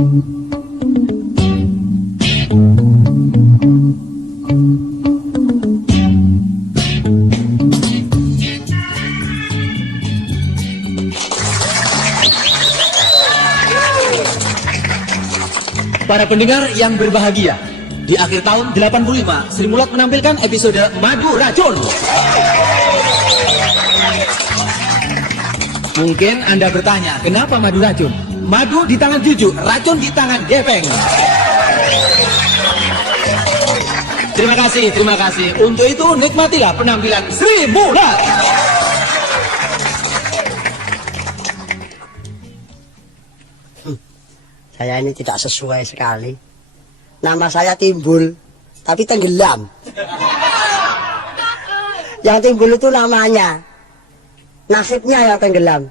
Para pendengar yang berbahagia, di akhir tahun 85, Sri Mulat menampilkan episode Madu Racun. Mungkin Anda bertanya, kenapa madu racun? Madu di tangan Juju, racun di tangan Gepeng. Terima kasih. Untuk itu nikmatilah penampilan Sri Mulat. Saya ini tidak sesuai sekali. Nama saya Timbul, tapi tenggelam. Yang Timbul itu namanya, nasibnya yang tenggelam.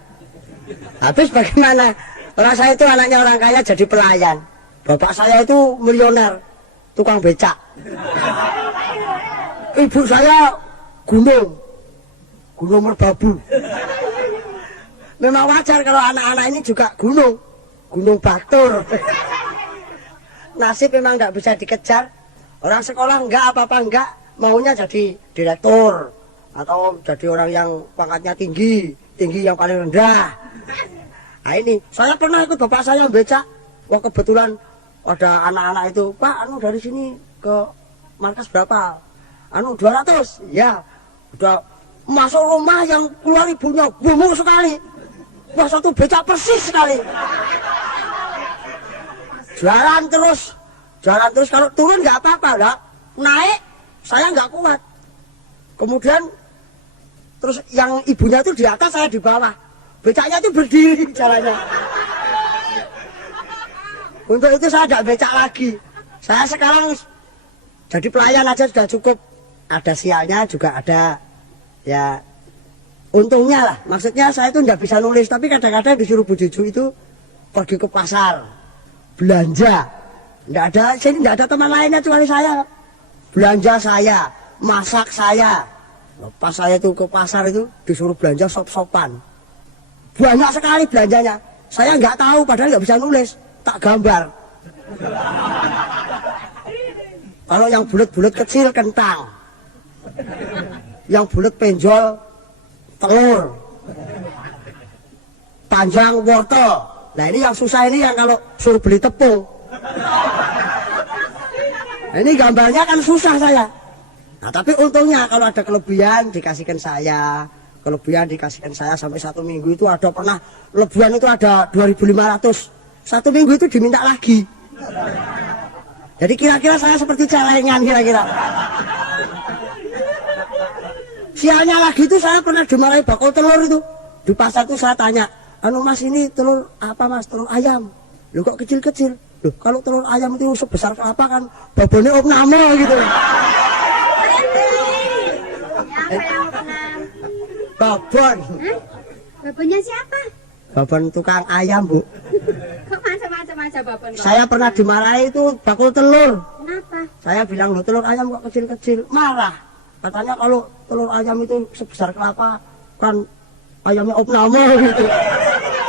Habis bagaimana? Orang saya itu anaknya orang kaya jadi pelayan. Bapak saya itu milioner, tukang becak. Ibu saya gunung merbabu. Memang wajar kalau anak-anak ini juga gunung batur. Nasib memang tidak bisa dikejar. Orang sekolah enggak apa-apa enggak, maunya jadi direktur atau jadi orang yang pangkatnya tinggi yang paling rendah. Nah ini, saya pernah ikut bapak saya becak. Wah kebetulan ada anak-anak itu, Pak, dari sini ke markas berapa? 200. Ya, udah masuk rumah yang keluar ibunya bumuk sekali. Wah satu becak persis sekali. Jalan terus kalau turun nggak apa-apa, enggak naik saya nggak kuat. Kemudian terus yang ibunya itu di atas, saya di bawah. Becaknya itu berdiri jalannya. Untuk itu saya tidak becak lagi. Saya sekarang jadi pelayan aja sudah cukup. Ada sialnya juga ada, ya untungnya lah. Maksudnya saya itu tidak bisa nulis, tapi kadang-kadang disuruh Bu Juju itu pergi ke pasar belanja. Sini tidak ada teman lainnya kecuali saya. Belanja saya, masak saya. Pas saya itu ke pasar itu disuruh belanja sop-sopan. Banyak sekali belanjanya. Saya nggak tahu, padahal nggak bisa nulis, tak gambar. Kalau yang bulat-bulat kecil kentang, yang bulat penjol telur, panjang wortel. Nah ini yang susah ini yang kalau suruh beli tepung. Nah, ini gambarnya kan susah saya. Nah tapi untungnya kalau ada kelebihan dikasihkan saya. Sampai 1 minggu itu ada pernah lebihan itu ada 2.500. 1 minggu itu diminta lagi. Jadi kira-kira saya seperti celengan kira-kira. Sialnya lagi itu saya pernah dimarahi bakul telur itu. Di pasar itu saya tanya, Mas ini telur apa Mas? Telur ayam. Loh kok kecil-kecil? Loh kalau telur ayam itu sebesar kelapa kan babonnya opname gitu. Babon. Babonnya siapa? Babon tukang ayam, Bu. Kok macam-macam aja babon? Saya pernah dimarahi itu bakul telur. Kenapa? Saya bilang, loh telur ayam kok kecil-kecil. Marah. Katanya kalau telur ayam itu sebesar kelapa kan ayamnya opname gitu.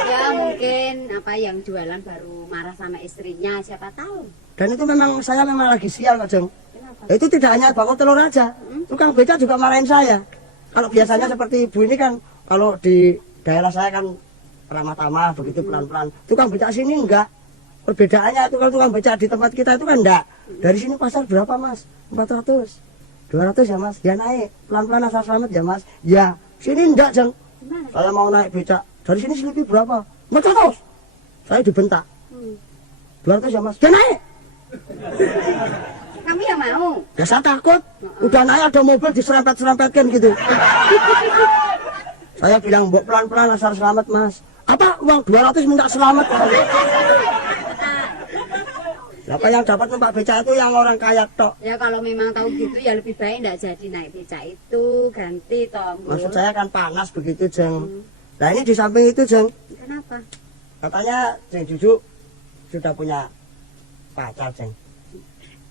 Ya mungkin yang jualan baru marah sama istrinya, siapa tahu. Dan itu saya memang lagi sial, Kak Jeng. Kenapa? Itu tidak hanya bakul telur aja. Tukang beca juga marahin saya. Kalau biasanya seperti ibu ini kan, kalau di daerah saya kan ramah tamah begitu pelan-pelan. Tukang beca sini enggak. Perbedaannya itu kalau tukang beca di tempat kita itu kan enggak. Dari sini pasar berapa Mas? 400. 200 ya Mas? Ya naik. Pelan-pelan asal selamat ya Mas? Ya. Sini enggak Jeng. Saya mau naik beca. Dari sini Selipi berapa? 400. Saya dibentak. 200 ya Mas? Ya naik. Kamu yang mau? Ya saya takut. Udah naik ada mobil diserempet-serempetkan gitu. Saya bilang, mbok pelan-pelan asal selamat Mas. Apa uang 200 minta selamat? Apa yang dapat numpak beca itu yang orang kaya tok. Ya kalau memang tahu gitu ya lebih baik enggak jadi naik beca itu, ganti toh. Maksud saya kan panas begitu Jeng. Nah ini di samping itu Jeng. Kenapa? Katanya Jeng Juju sudah punya pacar Jeng.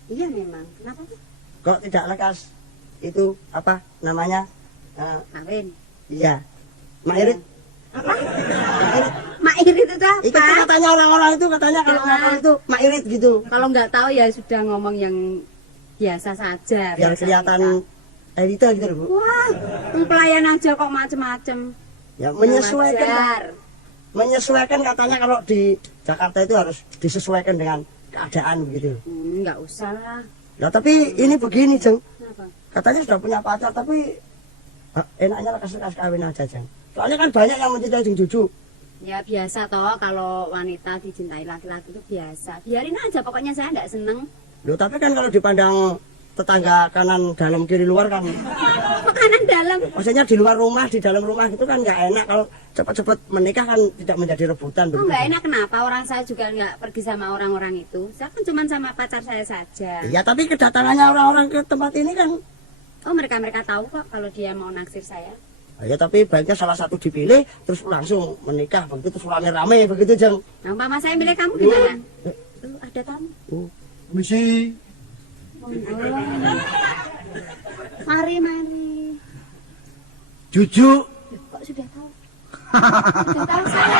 Iya memang. Kenapa tuh? Kok tidak lekas itu apa namanya? Kawin. Iya. Mak Irit. Apa? Mak Mak Irit itu Itu apa? katanya orang-orang itu katanya kalau ngomong itu Mak Irit gitu. Kalau nggak tahu ya sudah ngomong yang biasa saja. Biar biasa kelihatan kita. elita gitu loh, Bu. Wah, pelayan aja kok macem-macem. Ya menyesuaikan. Wajar. Menyesuaikan katanya kalau di Jakarta itu harus disesuaikan dengan keadaan begitu. Nggak usah lah. Ya tapi ini begini, Jeng. Kenapa? Katanya sudah punya pacar tapi enaknya kasih kawin aja, Jeng. Soalnya kan banyak yang mencintai Jeng Juju. Ya biasa toh kalau wanita dicintai laki-laki itu biasa. Biarin aja pokoknya saya nggak seneng. Loh, tapi kan kalau dipandang tetangga kanan dalam kiri luar kan, Makanan dalam. maksudnya di luar rumah, di dalam rumah gitu kan nggak enak. Kalau cepat-cepat menikah kan tidak menjadi rebutan. Oh nggak enak kenapa? Orang saya juga nggak pergi sama orang-orang itu. Saya kan cuma sama pacar saya saja. Ya tapi kedatangannya orang-orang ke tempat ini kan, Oh mereka tahu kok kalau dia mau naksir saya. ya tapi baiknya salah satu dipilih terus langsung menikah begitu, terus rame-rame begitu, Jeng. Nah umpama saya milih kamu gimana? Tuh ada tamu. Misi. Monggo. Mari. Juju. Kok sudah tahu? Sudah tahu saya.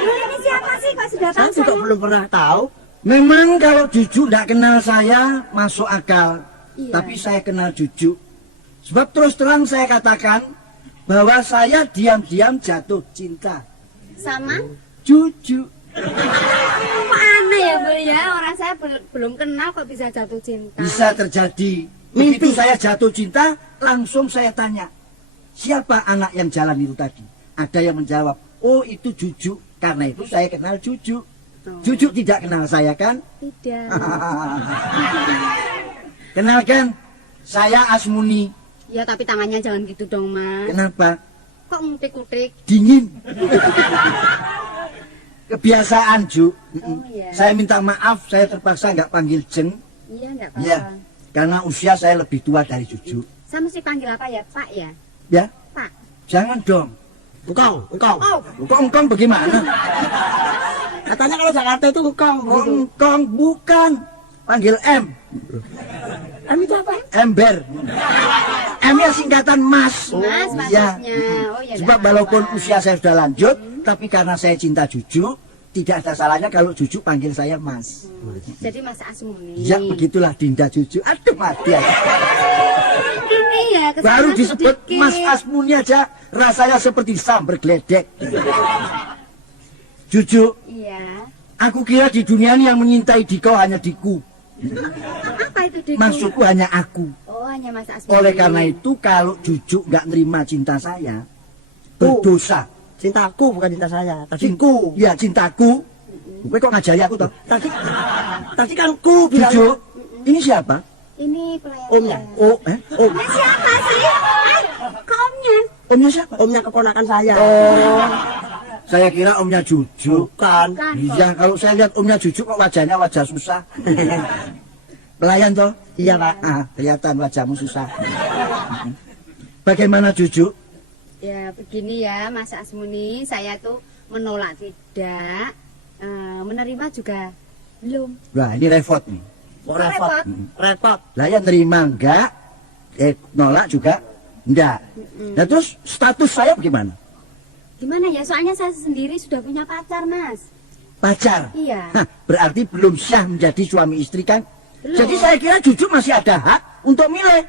Ini siapa sih kok sudah tahu Saya juga saya? belum pernah tahu. Memang kalau Juju tidak kenal saya masuk akal. Iya. Tapi saya kenal Juju. Sebab terus terang saya katakan bahwa saya diam-diam jatuh cinta. Sama? Juju. Kok aneh ya Bu ya? Orang saya belum kenal kok bisa jatuh cinta. Bisa terjadi. Begitu saya jatuh cinta, langsung saya tanya. Siapa anak yang jalan itu tadi? Ada yang menjawab, oh itu Juju. Karena itu saya kenal Juju. Oh. Juju tidak kenal saya kan? Tidak. Kenalkan, saya Asmuni. Ya tapi tangannya jangan gitu dong Mas. Kenapa? Kok ngutik-ngutik? Dingin. Kebiasaan, Ju. iya. Saya minta maaf, saya terpaksa nggak panggil Jeng. Iya enggak apa-apa. Ya, karena usia saya lebih tua dari Juju. Saya mesti panggil apa ya Pak ya? Ya, Pak. jangan dong. Engkong. Oh, Engkong bagaimana? Katanya kalau Jakarta itu engkong begitu. Engkong bukan. Panggil M. Itu apa? Ember. M-nya singkatan Mas. Mas Iya. maksudnya. Oh ya. Sebab enggak walaupun apa-apa. usia saya sudah lanjut, tapi karena saya cinta Juju, tidak ada salahnya kalau Juju panggil saya Mas. Jadi Mas Asmuni. Ya begitulah Dinda Juju. Aduh mati ya. Ini ya kesana Baru disebut sedikit. Mas Asmuni aja rasanya seperti sambar geledek. Juju, Iya. aku kira di dunia ini yang menyintai Diko hanya Diku. Apa itu Diku? Maksudku hanya aku. Oh hanya Mas Asmuni. Oleh karena itu kalau Juju nggak nerima cinta saya, berdosa. Cintaku bukan cinta saya. Tadi ku. Ya cintaku. Gue kok ngajari aku toh? Tadi kan ku bilang. Juju, ini siapa? Ini pelayan. Omnya. Oh, Om. Ini siapa sih? Kok omnya? Omnya siapa? Omnya keponakan saya. Oh, saya kira omnya Juju. Bukan. Kan, Iya, kalau saya lihat omnya Juju kok wajahnya wajah susah. Pelayan toh? Iya, Pak. Ah, kelihatan wajahmu susah. Bagaimana Juju? Ya begini ya Mas Asmuni, saya tuh menolak tidak, menerima juga belum. Wah, ini repot nih. Kok repot? Repot. Lah yang terima enggak, nolak juga enggak. Nah terus status saya bagaimana? Gimana ya? Soalnya saya sendiri sudah punya pacar Mas. Pacar? Iya. Hah, berarti belum sah menjadi suami istri kan? Belum. Jadi saya kira Juju masih ada hak untuk milih.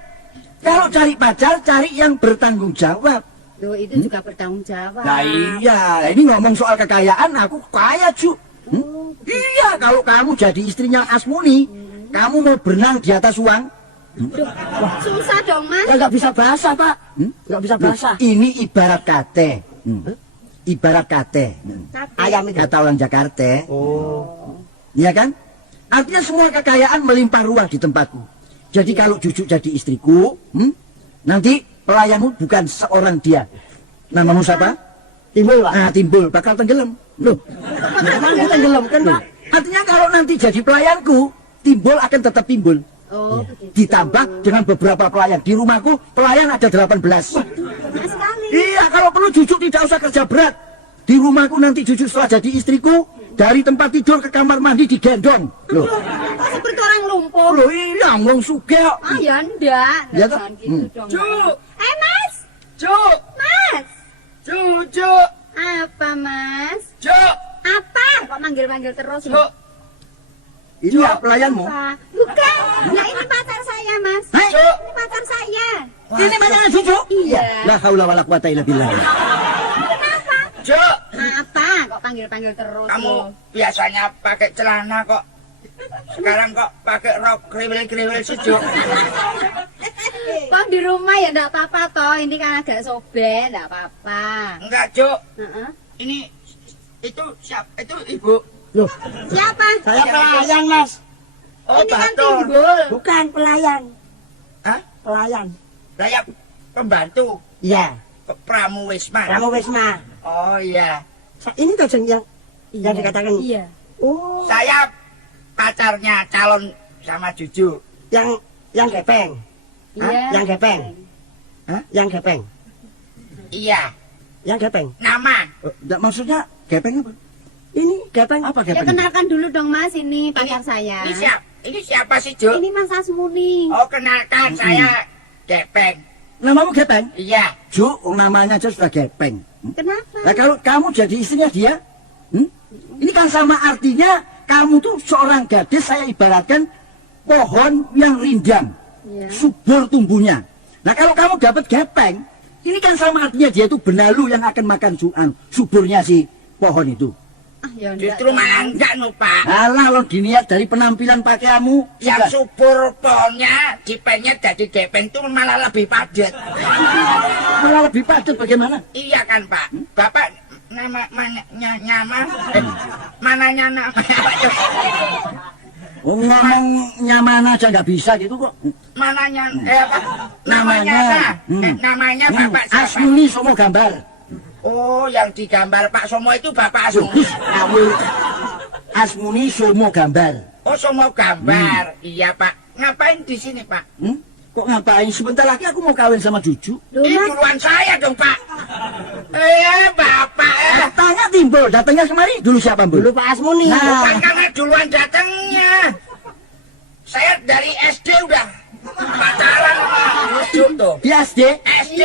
Kalau cari pacar, cari yang bertanggung jawab. Loh itu juga bertanggung jawab. Nah iya, ini ngomong soal kekayaan, aku kaya Ju. Oh, Iya, kalau kamu jadi istrinya Asmuni, kamu mau berenang di atas uang? Duh, susah dong Mas. Ya nggak bisa bahasa, Pak. Nggak bisa bahasa. Ini ibarat kate. Ibarat kate. Tapi, Ayam itu. Kata orang Jakarta. Oh. Iya kan? Artinya semua kekayaan melimpah ruah di tempatku. Jadi kalau Juju jadi istriku, nanti pelayanmu bukan seorang dia. Namamu siapa? Timbul, Pak. Nah, timbul, bakal tenggelam. Loh, Emang kita tenggelam kan, Pak? artinya kalau nanti jadi pelayanku, timbul akan tetap timbul. oh begitu. Ditambah dengan beberapa pelayan. Di rumahku pelayan ada 18. Banyak sekali. Iya, kalau perlu Juju tidak usah kerja berat. Di rumahku nanti Juju setelah jadi istriku, dari tempat tidur ke kamar mandi digendong. Loh, Kok seperti orang lumpuh? loh iya, ngomong suge kok. Ah ya enggak. Ya, toh? Jangan gitu dong. Cu. Mas. Ju, Mas. Juju. Apa Mas? manggil-manggil terus. Cuk. Ini ya pelayanmu? Apa? Bukan, nah ini pacar saya, Mas. Hei, Cuk. Ini pacar saya. Ini pacarnya Cucu? Iya. La haula wala quwata illa billah. Kenapa? Cuk, Apa? Kok panggil-panggil terus? kamu loh? biasanya pakai celana kok. Sekarang kok pakai rok kriwil-kriwil sih, Cuk. Kok di rumah ya enggak apa-apa toh. Ini kan agak sobek, enggak apa-apa. Enggak, Cuk. Heeh. Ini itu siapa? Itu Ibu. Loh, Siapa? saya pelayan, Mas. Oh, Ini kan Batur. timbul. Bukan pelayan. Hah? Pelayan. Saya pembantu Iya, Pramu Wisma. kamu Wisma. Oh iya. Ini tuh yang dikatakan. Iya. Oh, Saya pacarnya calon sama Juju. yang gepeng. Iya. Yang gepeng. Hah? Yang gepeng. Iya. Yang gepeng. Nama. Maksudnya gepeng apa? Ini gepeng. Apa Ya gepeng? kenalkan dulu dong Mas, ini pacar saya. Ini siapa sih, Cuk? Ini Mas Asmuni. Oh, kenalkan saya Gepeng. Namamu gepeng? Iya. Ju, namanya aja sudah gepeng. Kenapa? Nah kalau kamu jadi istrinya dia, ini kan sama artinya kamu tuh seorang gadis, saya ibaratkan pohon yang rindang, Iya. subur tumbuhnya. Nah kalau kamu dapat gepeng, ini kan sama artinya dia tuh benalu yang akan makan suburnya si pohon itu. Ah, ya enggak Justru dong. malah enggak no, Pak. Alah lo dilihat dari penampilan pakaianmu, Yang sudah subur pohonnya dipenyet jadi gepeng itu malah lebih padat. malah lebih padat bagaimana? Iya kan, Pak? Bapak nama nyama mananya nama Oh, ngomong nyaman aja nggak bisa gitu kok. mananya apa namanya namanya Bapak siapa? Asmuni Somo Gambar. Oh, yang digambar Pak Somo itu Bapak Asmuni. Kamu Asmuni Somo Gambar. Oh, Somo gambar. Iya, Pak. Ngapain di sini, Pak? Kok ngapain? Sebentar lagi aku mau kawin sama Juju. Loh, Ini Mas, duluan saya dong, Pak. Bapak. Tanya Timbul, datangnya kemari dulu siapa, Bu? Dulu Pak Asmuni. Bukan karena duluan datangnya. Saya dari SD udah pacaran sama Juju tuh. Di SD. SD.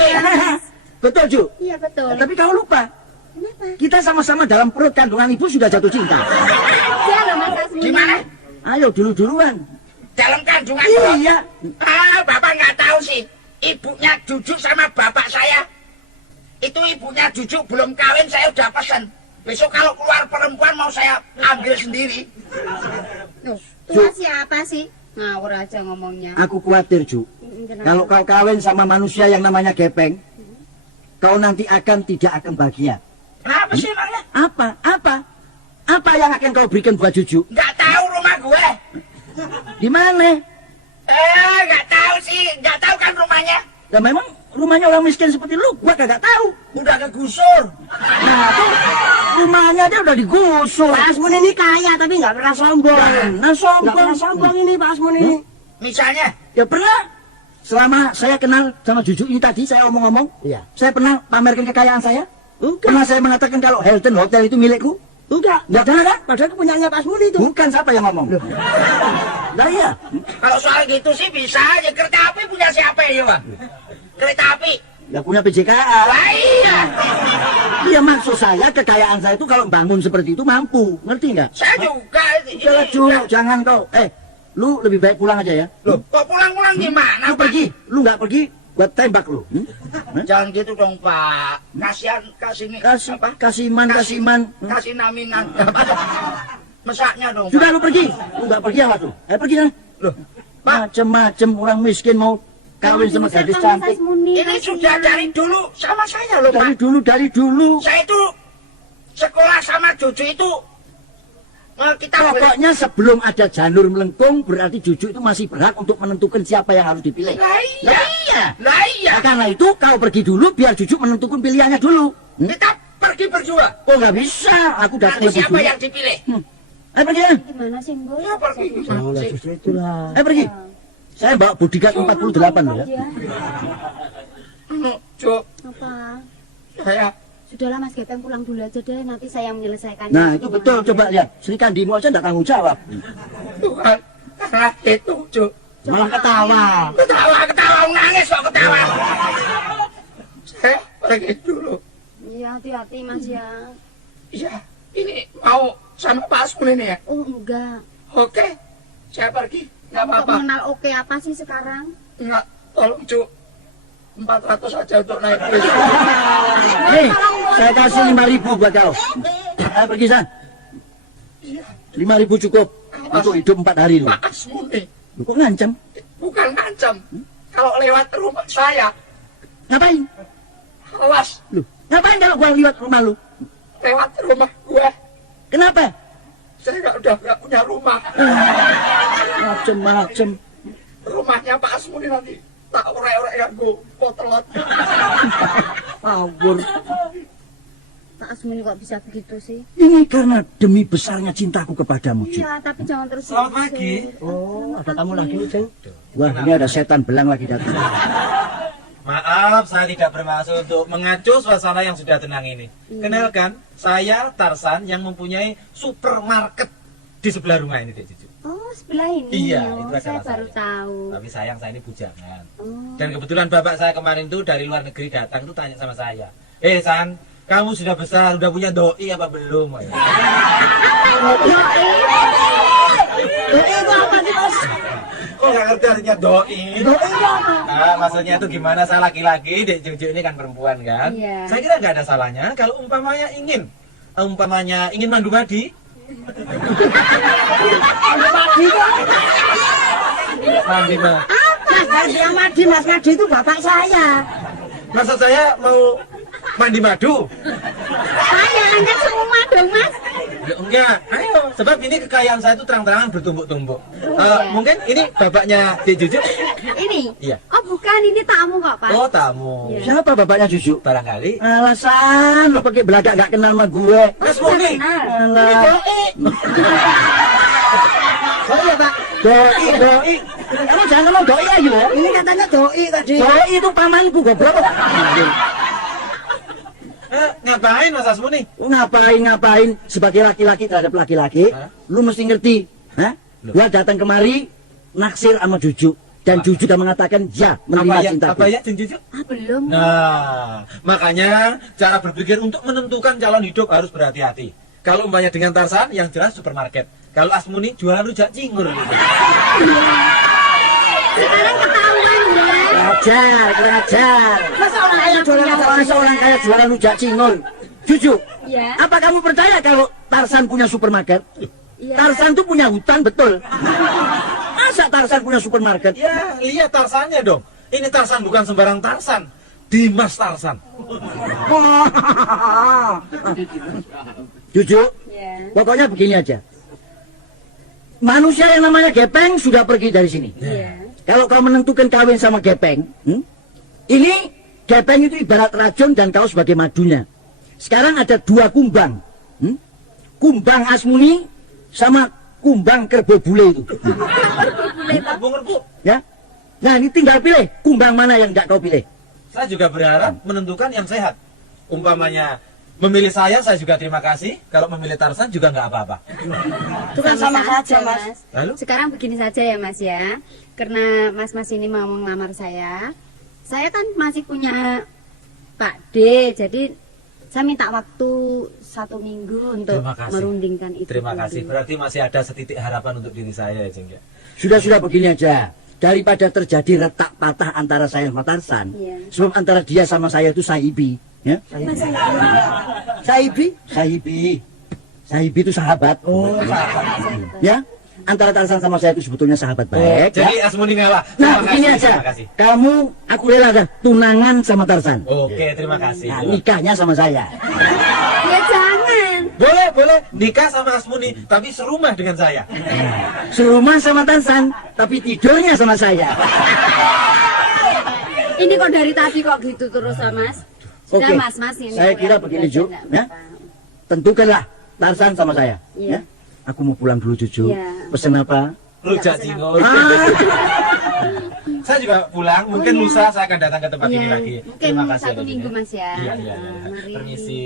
Betul, Ju. iya betul. Tapi kau lupa, Kenapa? kita sama-sama dalam perut kandungan ibu sudah jatuh cinta. Aja loh Mas Asmuni. Gimana? Ayo dulu-duluan. Dalam kandungan perut. Iya. Bapak nggak tahu sih. Ibunya Juju sama bapak saya. Itu ibunya Juju belum kawin, saya udah pesen. Besok kalau keluar perempuan mau saya ambil sendiri. Loh, itu Mas siapa sih? Ngawur aja ngomongnya. Aku khawatir, Ju. Kenapa? Kalau kau kawin sama manusia yang namanya gepeng, kau nanti tidak akan bahagia. Kenapa sih emangnya? Apa? Apa yang akan kau berikan buat Juju? Nggak tahu rumah gue. Di mana? Nggak tahu sih. Nggak tahu kan rumahnya. Ya memang rumahnya orang miskin seperti lu, gua kagak tahu. Udah kegusur. Nah, tuh, rumahnya dia udah digusur. Pak Asmuni ini kaya tapi nggak pernah sombong. Nah, Nggak sombong. pernah sombong ini Pak Asmuni ini. Misalnya. Ya pernah. Selama saya kenal sama Juju ini tadi, saya omong-omong. Iya. Saya pernah pamerkan kekayaan saya. Enggak. Pernah saya mengatakan kalau Hilton Hotel itu milikku. Enggak. Enggak pernah kan? Padahal punyanya Pak Asmuni itu. Bukan, siapa yang ngomong? Nah iya. Kalau soal gitu sih bisa aja. Kereta api punya siapa ya, Pak? Kereta api. Ya punya PJKA. Lah iya. Iya, maksud saya kekayaan saya itu kalau bangun seperti itu mampu. Ngerti nggak? Saya juga. Udahlah, Ju, jangan kau. Lu lebih baik pulang aja ya. Loh, kok pulang-pulang gimana, Lu Pak? pergi. Lu nggak pergi, gua tembak lu. Jangan gitu dong, Pak. Kasihan Kasiman. kasih naminan. Mesaknya dong, Sudah Pak. lu pergi. Lu nggak pergi apa tuh? Pergi sana. Loh, Pak, Macem-macem orang miskin mau kawin sama gadis cantik. ini sudah dari dulu sama saya loh, Pak. Dari dulu. Saya itu sekolah sama Juju itu kita Pokoknya sebelum ada janur melengkung, berarti Juju itu masih berhak untuk menentukan siapa yang harus dipilih. Lah iya. Lah iya. Nah, karena itu kau pergi dulu, biar Juju menentukan pilihannya dulu. Kita pergi berdua. Oh nggak bisa, aku datang Nanti lebih siapa dulu. yang dipilih? Pergi ya. Gimana sih, Mbok? Ya pergi. Oh, lah, justru itulah. Pergi. Saya bawa bodyguard 48 loh ya. Cuk, Apa? saya Sudahlah Mas Gepeng pulang dulu aja deh, nanti saya yang menyelesaikan. Nah itu betul, coba lihat. Sri Kandimu aja nggak tanggung jawab. Tuhan, karena itu, Cuk. Malah ketawa. Ketawa, nangis kok ketawa. Saya pergi dulu. Iya, hati-hati Mas ya. Iya, ini mau sama Pak Asmun ini ya? Oh enggak. Oke, saya pergi. Nggak Kamu apa-apa. mengenal oke apa sih sekarang? Enggak, tolong Cuk. 400 aja untuk naik bis. Nih, saya kasih 5.000 buat kau. Ayo pergi san. 5.000 cukup untuk hidup 4 hari lu. Pak Asmun nih, Lu kok ngancam? bukan ngancam. Kalau lewat rumah saya, Ngapain? awas Lu, ngapain kalau gua lewat rumah lu? lewat rumah gue. Kenapa? Saya udah nggak punya rumah. Macem-macem. Rumahnya Pak Asmun ini nanti tak orek-orek ya gue potelot. Awur. Pak Asmuni kok bisa begitu sih? Ini karena demi besarnya cintaku kepadamu, Cuk. Iya, tapi jangan terus. Selamat pagi. Oh, ada tamu lagi nih, Ceng. Wah, ini ada setan belang lagi datang. Maaf, saya tidak bermaksud untuk mengacu suasana yang sudah tenang ini. Kenalkan, saya Tarsan yang mempunyai supermarket di sebelah rumah ini, Dek Cucu. Oh, sebelah ini. Iya, Oh, itu saya adalah baru saya. tahu. Tapi sayang saya ini bujangan. Oh. Dan kebetulan bapak saya kemarin tuh dari luar negeri datang tuh tanya sama saya, San, kamu sudah besar, udah punya doi apa belum? Doi itu apa sih, Mas? Kok nggak ngerti artinya doi? Doi itu apa? Ah, maksudnya itu gimana, saya laki-laki, Dek Cucu ini kan perempuan kan? Iya. Saya kira nggak ada salahnya kalau umpamanya ingin mandi-mandi, mandi mah. Mas, dari yang Madi, Mas Madi itu bapak saya. Maksud saya mau mandi madu? Saya Anda semua dong, Mas. Ya, enggak, ayo. Sebab ini kekayaan saya itu terang-terangan bertumbuk-tumbuk. Mungkin ini bapaknya Dek Cucu? Ini? Iya. Oh, bukan, ini tamu kok, Pak. Oh, tamu. Iya. Siapa bapaknya Cucu? Barangkali. Alasan lu pakai belagak gak kenal sama gue. Mas Murni. Alah. Oh iya, Pak. Doi. Kamu jangan ngomong doi ayo. Ini katanya doi tadi. Doi itu pamanku goblok. Ngapain Mas Asmuni? Ngapain sebagai laki-laki terhadap laki-laki, Hah? lu mesti ngerti. Hah? Loh. Gua datang kemari naksir sama Juju dan Juju sudah mengatakan ya menerima cintaku. Apa ya, Cing Cucu? Ah, belum. Nah, makanya cara berpikir untuk menentukan calon hidup harus berhati-hati. Kalau umpamanya dengan Tarsan, yang jelas supermarket. Kalau Asmuni, jualan rujak cingur gitu. Sekarang ketahuan ya. Ajar, kurang ajar. Masa orang kaya jualan Masa orang kaya jualan rujak cingur? Juju, Ya. apa kamu percaya kalau Tarsan punya supermarket? Iya. Tarsan tuh punya hutan, betul. Masa Tarsan punya supermarket? Ya, lihat Tarsannya dong. Ini Tarsan bukan sembarang Tarsan. Dimas Tarsan. Juju, Ya. pokoknya begini aja. Manusia yang namanya Gepeng sudah pergi dari sini. Iya. Kalau kau menentukan kawin sama Gepeng, ini Gepeng itu ibarat racun dan kau sebagai madunya. Sekarang ada 2 kumbang. Kumbang Asmuni sama kumbang Kerbau Bule itu. Ngerbu. Ya. Nah, ini tinggal pilih kumbang mana yang tidak kau pilih. Saya juga berharap menentukan yang sehat. Umpamanya memilih saya juga terima kasih. Kalau memilih Tarsan juga nggak apa-apa. Itu kan sama saja, Mas. Lalu? Sekarang begini saja ya, Mas ya. Karena Mas-mas ini mau melamar saya kan masih punya Pak D, jadi saya minta waktu 1 minggu untuk Terima kasih. merundingkan itu. Terima kasih. dulu. Berarti masih ada setitik harapan untuk diri saya ya, Cing. Ya? Sudah begini aja. Daripada terjadi retak patah antara saya sama Tarsan. Iya. Sebab antara dia sama saya itu saibi. Ya? Saibi? Saibi itu sahabat. Oh, ya. Antara Tarsan sama saya itu sebetulnya sahabat baik. Ya? Jadi Asmuni ngalah. Nah, Terima begini kasih, aja. Terima kasih. Kamu, aku rela kan tunangan sama Tarsan. Oke, terima kasih. Nah, nikahnya sama saya. Ya jangan. Boleh nikah sama Asmuni, tapi serumah dengan saya. Serumah sama Tarsan, tapi tidurnya sama saya. Ini kok dari tadi kok gitu terus, Mas? Sudah, Oke. Mas ini. Saya kira pulang begini, aja, Ju, enggak ya. apa-apa. Tentukanlah Tarsan sama saya. Iya. Ya. Aku mau pulang dulu, Cucu. Iya. Pesen apa? Rujak Enggak, cingur. Ah, Saya juga pulang, mungkin iya. lusa saya akan datang ke tempat ini Iya, lagi. mungkin Terima kasih. 1 Adin, minggu, ya. Mas ya. Iya. Mari. Permisi.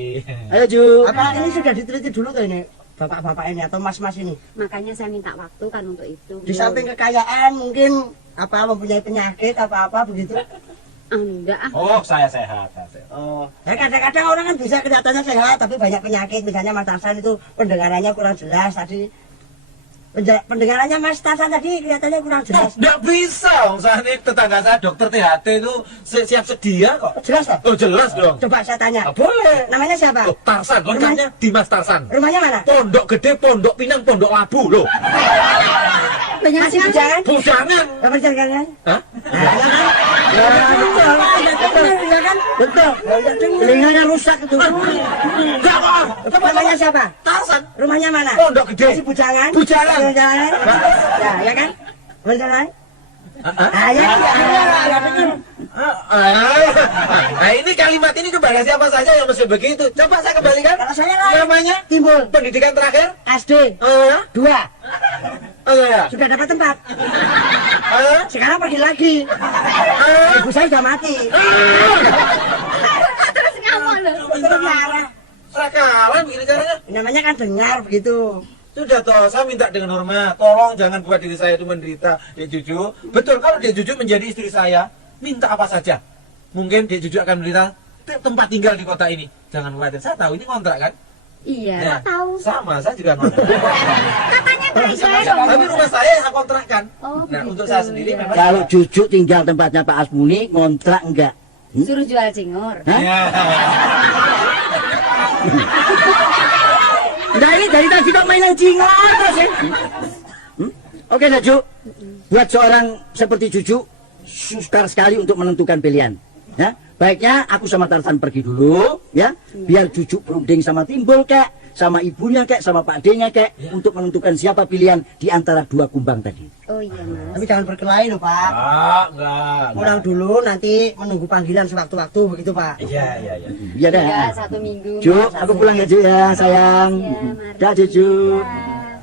ayo, Ju. Apa ini sudah diteliti dulu tuh ini? Bapak-bapak ini atau mas-mas ini? Makanya saya minta waktu kan untuk itu. Di samping kekayaan mungkin apa mempunyai penyakit apa-apa begitu. Enggak ah. Oh, saya sehat. Saya sehat. Oh, ya kadang-kadang orang kan bisa kelihatannya sehat tapi banyak penyakit. Misalnya Mas Tarsan itu pendengarannya kurang jelas tadi. Pendengarannya Mas Tarsan tadi kelihatannya kurang Oh, jelas. nggak bisa. Saat ini tetangga saya dokter THT itu siap sedia kok. Jelas toh? Oh, jelas dong. Coba saya tanya. Ah, boleh. Namanya siapa? Oh, Tarsan, lengkapnya Dimas Tarsan. Rumahnya mana? Pondok Gede, Pondok Pinang, Pondok Labu loh. Banyak Masih sekali. bujangan? Bujangan. Gak percaya kan? Hah? Nah, ya kan? Ya kan? Betul. Telinganya rusak itu. Enggak kok. Namanya siapa? Tarsan. Rumahnya mana? Pondok Gede. Masih bujangan? Bujangan. Bujangan. Ya kan? Bujangan? Ah, ya kan? Ya betul. Nah, ini kalimat ini kepada siapa saja yang mesti begitu. Coba saya kembalikan. Kalau saya kan Namanya timbul pendidikan terakhir. SD Eh, 2 ya. sudah dapat tempat. Eh, Sekarang pergi lagi. Ibu saya sudah mati. Terus ngamuk loh. Terus marah. Sakalan begini caranya. Namanya kan dengar begitu. Sudah toh, saya minta dengan hormat, tolong jangan buat diri saya itu menderita, Dek Juju. Betul, kalau Dek Juju menjadi istri saya, minta apa saja. Mungkin Dek Juju akan menderita tempat tinggal di kota ini. Jangan khawatir, saya tahu ini kontrak kan? Iya, Ya, tahu. sama, saya juga kontrak. Katanya nggak iya. Tapi rumah saya yang saya kontrakkan. Oh, Nah, begitu, untuk saya sendiri ya. memang. Kalau Juju tinggal tempatnya Pak Asmuni, ngontrak enggak? Suruh jual cingur. Hah? Ya. Nah ini dari tadi kok mainan jingle terus ya? Oke Ju, buat seorang seperti Juju, sukar sekali untuk menentukan pilihan. Ya, baiknya aku sama Tarsan pergi dulu, ya, biar Juju berunding sama Timbul kek, sama ibunya kek, sama Pak D-nya kek, untuk menentukan siapa pilihan di antara dua kumbang tadi. Oh iya mas. Tapi jangan berkelahi loh Pak. Enggak. Pulang dulu nanti menunggu panggilan sewaktu-waktu begitu Pak. Iya, iya, iya. Iya dah. Ya 1 minggu. Ju, Mas. aku pulang ya Ju ya, sayang. Iya, mari. Dah Juju.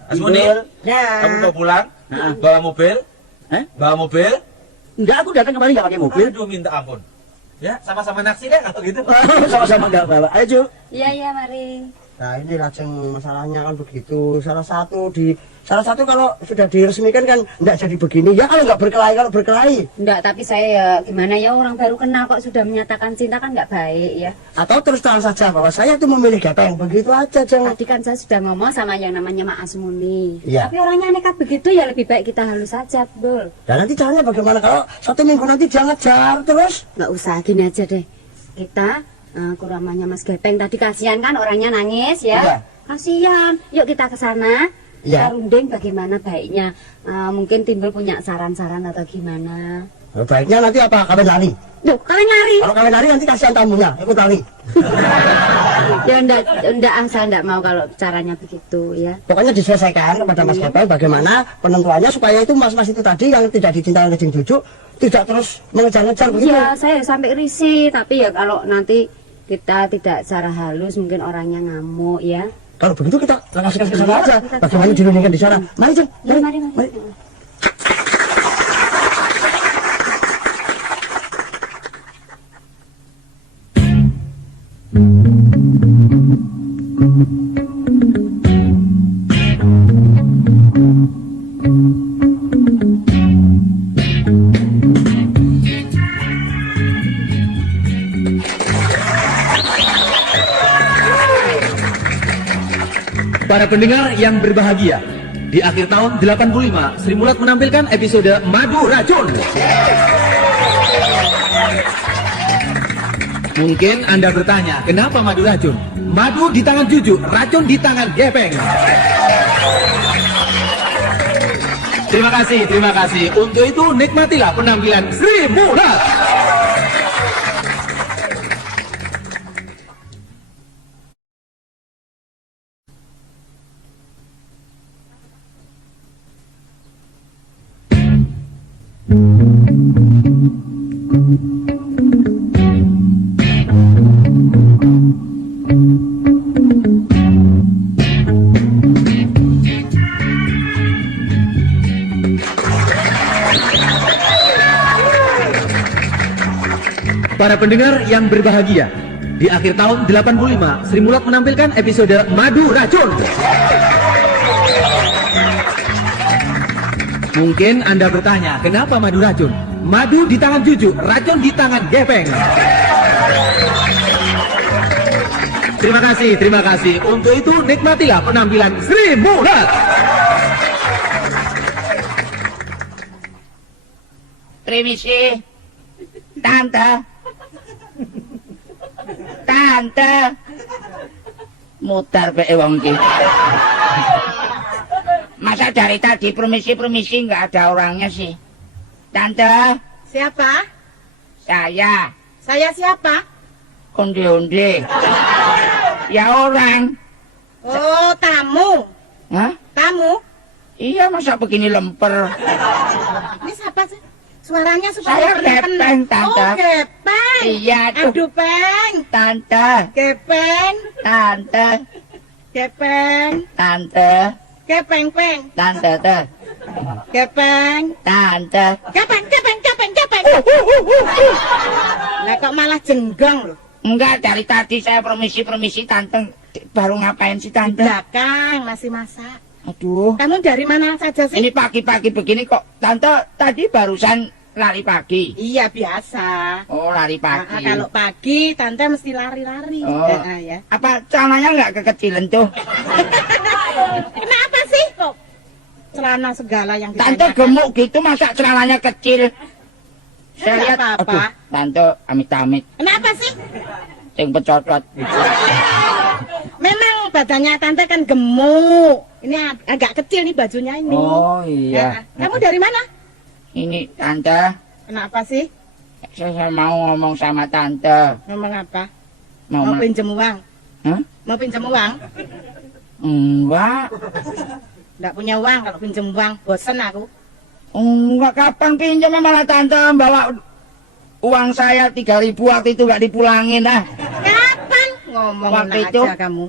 Asmuni, Ya. kamu mau pulang? Nah. Bawa mobil? Eh? Bawa mobil? Enggak, aku datang kemarin nggak pakai mobil. Aduh, minta ampun. Ya, sama-sama naksi deh kalau gitu. Sama-sama nggak bawa. Ayo Ju. Iya iya mari. Nah ini lajeng masalahnya kan begitu. Salah satu kalau sudah diresmikan kan enggak jadi begini. Ya kalau nggak berkelahi, kalau berkelahi. Enggak, tapi saya ya gimana ya, orang baru kenal kok sudah menyatakan cinta kan nggak baik ya. Atau terus terang saja bahwa saya itu memilih Gepeng. Begitu aja Jeng. Tadi kan saya sudah ngomong sama yang namanya Mak Asmuni. Iya. Tapi orangnya nekat begitu ya lebih baik kita halus saja, Bul. Dan nanti caranya bagaimana kalau 1 minggu nanti dia ngejar terus? Nggak usah, gini aja deh. Kita ke rumahnya Mas Gepeng tadi, kasihan kan orangnya nangis ya. Iya. Kasihan. Yuk kita ke sana. Iya. Kita runding bagaimana baiknya. Mungkin Timbul punya saran-saran atau gimana. Nah, baiknya nanti apa? Kawin lari. Duh, kalian lari. Kalau kawin lari nanti kasihan tamunya, ikut lari. Ya enggak, saya enggak mau kalau caranya begitu ya. Pokoknya diselesaikan kepada Mas Gepeng bagaimana penentuannya supaya itu mas-mas itu tadi yang tidak dicintai oleh Jeng Juju tidak terus mengejar-ngejar begitu. Iya, saya sampai risih, tapi ya kalau nanti kita tidak secara halus mungkin orangnya ngamuk ya. Kalau begitu kita langsung ke sana aja. Bagaimana dirundingkan di sana? Mari Jeng, Mari. Para pendengar yang berbahagia, di akhir tahun 85, Sri Mulat menampilkan episode Madu Racun. Mungkin Anda bertanya, kenapa madu racun? Madu di tangan Juju, racun di tangan Gepeng. Terima kasih. Untuk itu nikmatilah penampilan Sri Mulat. Para pendengar yang berbahagia, di akhir tahun 85, Sri Mulat menampilkan episode Madu Racun. Mungkin Anda bertanya, kenapa madu racun? madu di tangan Juju, racun di tangan Gepeng. Terima kasih. Untuk itu nikmatilah penampilan Sri Mulat. Permisi. Tante. Mutar be wong iki. Masa dari tadi permisi nggak ada orangnya sih. Tante, Siapa? saya Saya siapa? onde-onde. Ya orang. Oh, tamu. Hah? Tamu? Iya masa begini lemper. Ini siapa sih? Suaranya Saya supaya Gepeng, Tante. Oh, Gepeng. Iya tuh. Aduh, Peng. Tante, Gepeng. tante, Gepeng. tante, Gepeng, Peng. tante, tante, Gepeng. tante. Gepeng. Lah kok malah jenggong loh. Enggak, dari tadi saya permisi tante. Baru ngapain sih Di tante? belakang masih masak. Aduh, Kamu dari mana saja sih? ini pagi-pagi begini kok. Tante tadi barusan lari pagi. Iya, biasa. Oh, lari Nah, pagi. kalau pagi tante mesti lari-lari. Oh. Ya. Apa celananya nggak kekecilan tuh? Kenapa sih kok celana segala yang Tante ditanyakan? gemuk gitu masa celananya kecil? Saya Nggak lihat, apa-apa. aduh, tante amit-amit, Kenapa sih? yang pecocot. Memang badannya tante kan gemuk. Ini agak kecil nih bajunya ini. Oh iya. Ya. Kamu dari mana? Ini tante, Kenapa sih? saya mau ngomong sama tante. Ngomong apa? Mau Mau pinjem uang? Hah? Mau pinjem uang? Enggak. Nggak punya uang kalau pinjem uang. Bosen aku. Enggak, kapan pinjamnya malah tante bawa uang saya 3.000 waktu itu nggak dipulangin ah. Kapan? Ngomong Waktu aja itu. kamu.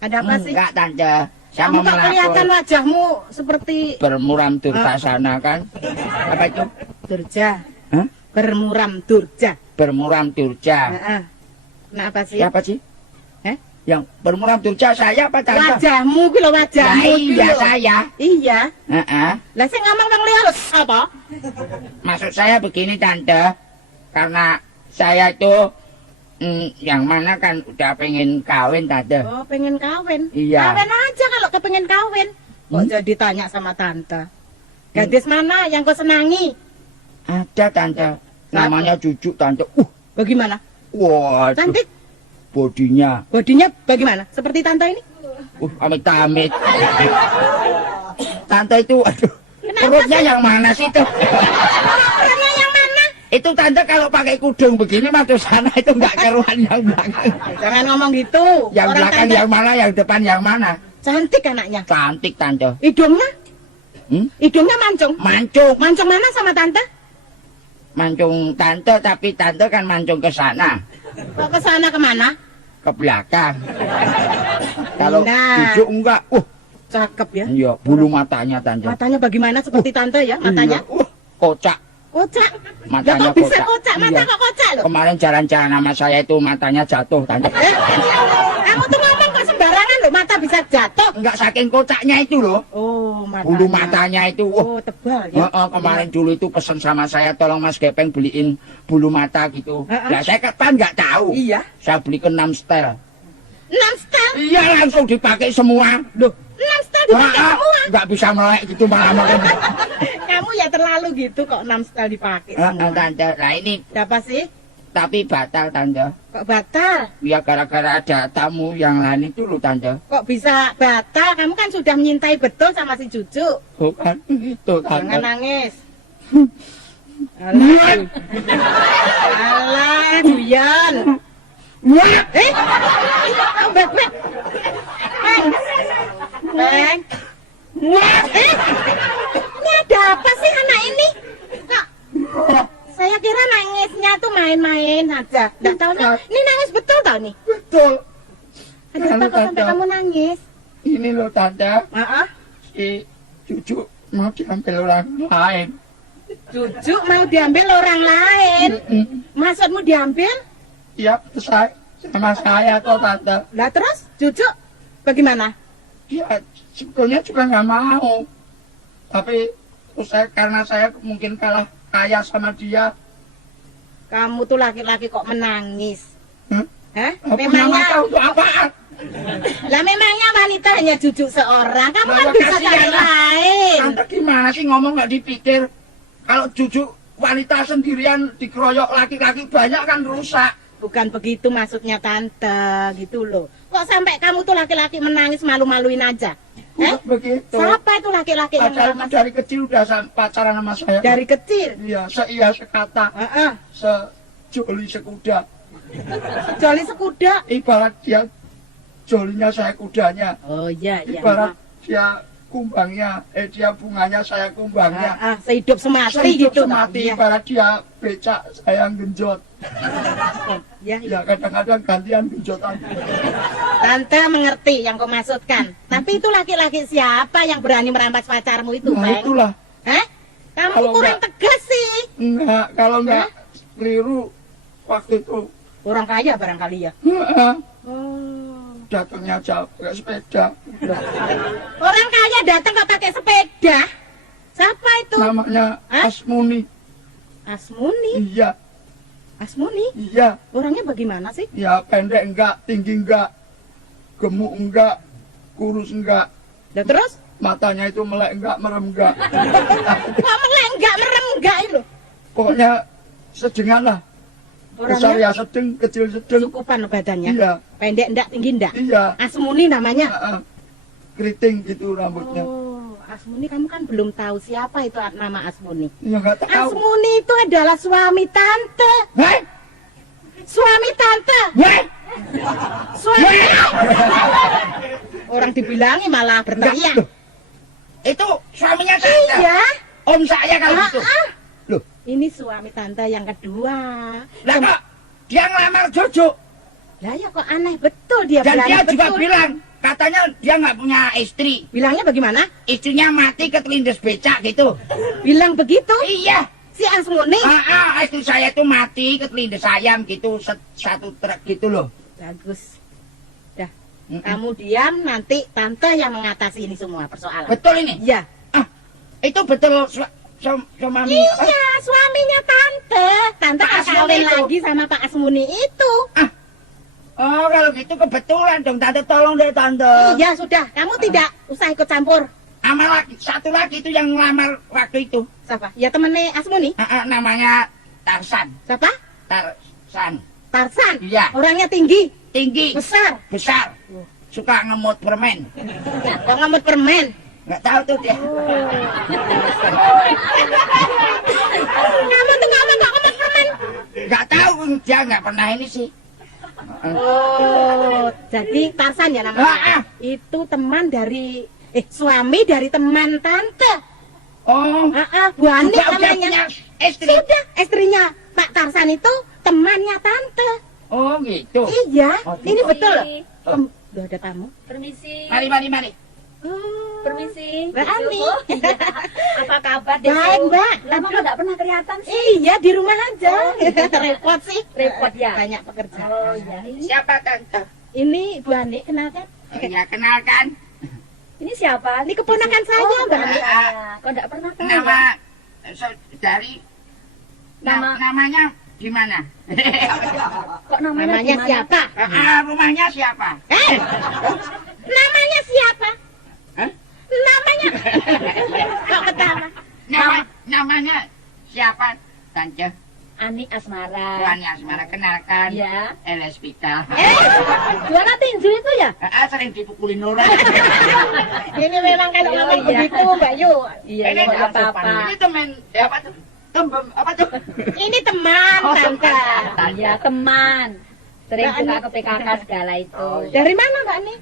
Ada apa sih? Enggak tante, saya Kamu mau kok kelihatan melapor wajahmu seperti bermuram durhasana kan? Apa itu? durja. Hah? Bermuram durja. Bermuram durja. Heeh. Kenapa sih? Siapa sih? Eh? Yang bermuram durja saya apa tante? Wajahmu ki lho, Nah, wajahmu ki iya lho. saya. Iya. Heeh. Lah sing ngomong wong liya lho apa? Maksud saya begini tante, karena saya itu yang mana kan udah pengen kawin tante. Oh, pengen kawin. Iya. Kawin aja kalau kepengen kawin. Kok jadi tanya sama tante? Gadis mana yang kau senangi? Ada tante, namanya Cucu tante. Bagaimana? Waduh, Cantik? bodinya, Bodinya bagaimana? Seperti tante ini? amit-amit. Tante itu, aduh, Kenapa perutnya sih? yang mana sih tuh? Orangnya yang mana? Itu tante kalau pakai kudung begini masuk sana itu nggak keruan yang belakang. Jangan ngomong gitu. Yang Orang belakang tante yang mana, yang depan yang mana? cantik anaknya. Cantik tante. Hidungnya? Hmm? Hidungnya mancung. Mancung, Mancung mana sama tante? mancung tante, tapi tante kan mancung ke sana, Kok ke sana kemana? ke belakang. Kalau Nah. Cucu enggak, Cakep ya. iya, bulu matanya tante. Matanya bagaimana seperti tante ya? Matanya Iya, kocak. kocak. Matanya Lah kok bisa kocak. kocak? Mata Iya. kok kocak loh? Kemarin jalan-jalan sama saya itu matanya jatuh tante. Kamu tuh ngomong kok sembarangan loh, mata bisa jatuh. Enggak saking kocaknya itu loh. Oh, matanya. Bulu matanya itu. Oh, tebal ya. Kemarin dulu itu pesan sama saya, tolong Mas Gepeng beliin bulu mata gitu. Heeh. Lah saya kan nggak tahu. Iya. Saya belikan 6 setel. 6 setel. Iya langsung dipakai semua. Loh, 6 setel dipakai Maaf, semua. nggak bisa melek gitu malah makan. Kamu ya terlalu gitu kok 6 setel dipakai semua. Tante, nah ini Apa sih? tapi batal tante. Kok batal? Ya gara-gara ada tamu yang lain itu loh tante. Kok bisa batal? Kamu kan sudah menyintai betul sama si Cucu. Bukan gitu Jangan tante. nangis. Alah. Alah, Duyan. Eh? Oh, Bek. Beng. Beng. Ini ada apa sih anak ini? Kok? Saya kira nangisnya tuh main-main aja. Nggak tahu nih. Ini nangis betul tau nih? Betul. Ada apa kok sampai kamu nangis? Ini loh tante, Maaf. si Cucu mau diambil orang lain. Cucu mau diambil orang lain. Maksudmu diambil? Iya, saya sama saya toh tante. Lah terus Cucu bagaimana? Ya sebetulnya juga nggak mau. Tapi terus karena saya mungkin kalah saya sama dia. Kamu tuh laki-laki kok menangis? Hah? Hah? Punya mata Memangnya, untuk apaan? lah memangnya wanita hanya Jujuk seorang? Kamu Lah, kan ya bisa kasihan cari lah. lain. Tante gimana sih ngomong nggak dipikir? Kalau Jujuk wanita sendirian dikeroyok laki-laki banyak kan rusak. Bukan begitu maksudnya tante, gitu loh. Kok sampai kamu tuh laki-laki menangis malu-maluin aja? Bukan begitu. Siapa itu laki-laki yang Pacarku melamar? dari kecil udah pacaran sama saya. Dari kecil? Iya, seia sekata, Heeh. sejoli sekuda. Joli sekuda. Ibarat dia jolinya saya kudanya. Oh iya iya. Ibarat dia kumbangnya, dia bunganya saya kumbangnya. Sehidup semati Sehidup gitu. semati, Iya. ibarat dia becak, saya genjot. Ya, Ya kadang-kadang gantian genjotan. Tante mengerti yang kau maksudkan. Tapi itu laki-laki siapa yang berani merampas pacarmu itu, Nah Bang? itulah. Hah? Kamu Kalau kurang enggak- tegas sih. Enggak, kalau enggak keliru waktu itu. Orang kaya barangkali ya. Oh. Datangnya aja pakai sepeda. Orang kaya datang kok pakai sepeda. Siapa itu? Namanya Hah? Asmuni. Asmuni. Iya, Asmuni. iya. Orangnya bagaimana sih? Ya pendek enggak, tinggi enggak, gemuk enggak, kurus enggak, Dan terus? matanya itu melek enggak, merem enggak. Kok melenggak merem enggak itu? Pokoknya sedengan lah. Besar Orangnya ya sedeng, kecil sedeng. cukupan badannya. Iya, Pendek enggak, tinggi enggak? iya. Asmuni namanya. Keriting gitu rambutnya. Oh, Asmuni kamu kan belum tahu siapa itu nama Asmuni. Ya enggak tahu. Asmuni itu adalah suami tante. Hei, Suami tante. hei, Suami. Orang dibilangi malah berteriak. Loh, itu suaminya saya. Iya. Om saya kalau Ah, gitu. ah. Loh, Ini suami tante yang kedua. lah kok dia ngelamar Jojo? Lah ya kok aneh betul dia Dan berani dia juga betul. bilang, katanya dia nggak punya istri. Bilangnya bagaimana? Istrinya mati ketelindes becak gitu. Bilang begitu? Iya. Si Asmuni. Istri saya tuh mati ketelindes ayam gitu, satu truk gitu loh. Bagus. Dah. Mm-mm. Kamu diam, nanti tante yang mengatasi ini semua persoalan. Betul ini? Iya. Itu betul suami. Iya, suaminya tante. Tante Pak kan Asmuni kawin itu. lagi sama Pak Asmuni itu. Oh, kalau gitu kebetulan dong, tante tolong deh tante. Iya, sudah. Kamu tidak usah ikut campur. Sama lagi, satu lagi itu yang ngelamar waktu itu. Siapa? Ya temennya Asmuni. Namanya Tarsan. Siapa? Tarsan. Tarsan. Iya. Orangnya tinggi, Tinggi, besar. besar, suka ngemut permen. Kok ngamut permen. Nggak tahu tuh dia. Kamu tuh ngomong kok ngamut permen. Nggak tahu, dia nggak pernah ini sih. Oh, jadi Tarsan ya namanya. Itu teman dari suami dari teman tante. Oh, Bu Ani udah namanya. punya istri. Sudah, istrinya Pak Tarsan itu temannya tante. Oh gitu. Iya, Oh, ini Oh, betul. iya. Udah ada tamu. Permisi. Mari. Oh, Permisi. Mbak Ani. Iya. Apa kabar, Dek? Baik, Mbak. Lama kok nggak pernah kelihatan sih? Iya, di rumah aja. Repot sih. Repot ya? Banyak pekerjaan. Oh, iya. Siapa tante? Ini Bu Ani, kenalkan. Ya kenalkan. Ini siapa? Ini keponakan saya, Mbak Ani. Kok nggak pernah tahu? Nama dari Nama- namanya gimana? Kok namanya, Namanya gimana? siapa? Rumahnya siapa? Namanya siapa? Hah? Namanya. Kok ketawa? Namanya siapa? Tante Ani Asmara. Tuan Asmara, kenalkan. Iya. Hospital. Jualan tinju itu ya? Sering dipukulin orang. Ini memang kalau Iya, ngomong iya. begitu, Mbak Yu. Iya, Ini nggak apa-apa. Ini temen apa tuh? Apa tuh? Ini teman, Oh, tante. teman. Iya, teman. Sering Mbak suka Ani. ke PKK segala itu. Oh, iya. Dari mana, Mbak Ani?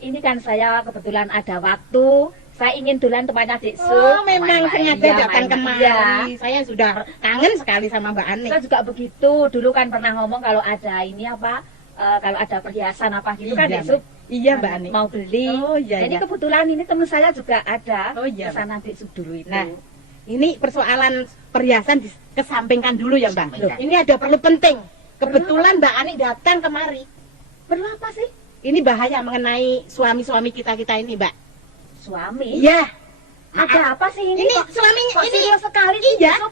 Ini kan saya kebetulan ada waktu. Saya ingin dolan tempatnya Dik Su. Oh, memang main-main. sengaja Iya, datang main-main. kemari. Saya sudah kangen sekali sama Mbak Ani. Saya juga begitu. Dulu kan pernah ngomong kalau ada ini apa, kalau ada perhiasan apa gitu kan Iya, Dik Su Iya, Mbak Ani. mau beli. Oh, iya, Jadi iya. kebetulan ini teman saya juga ada. Oh, iya, Kesana Dik Su dulu itu. Nah, ini persoalan perhiasan dikesampingkan dulu ya, Mbak. Kesampingkan. Ini ada perlu penting. Kebetulan Mbak Ani datang kemari. Perlu apa sih? Ini bahaya mengenai suami-suami kita-kita ini, Mbak. Suami? Iya. Ada apa sih ini? Ini Kok- suaminya kok ini serius sekali sih, Iya. Dik Su?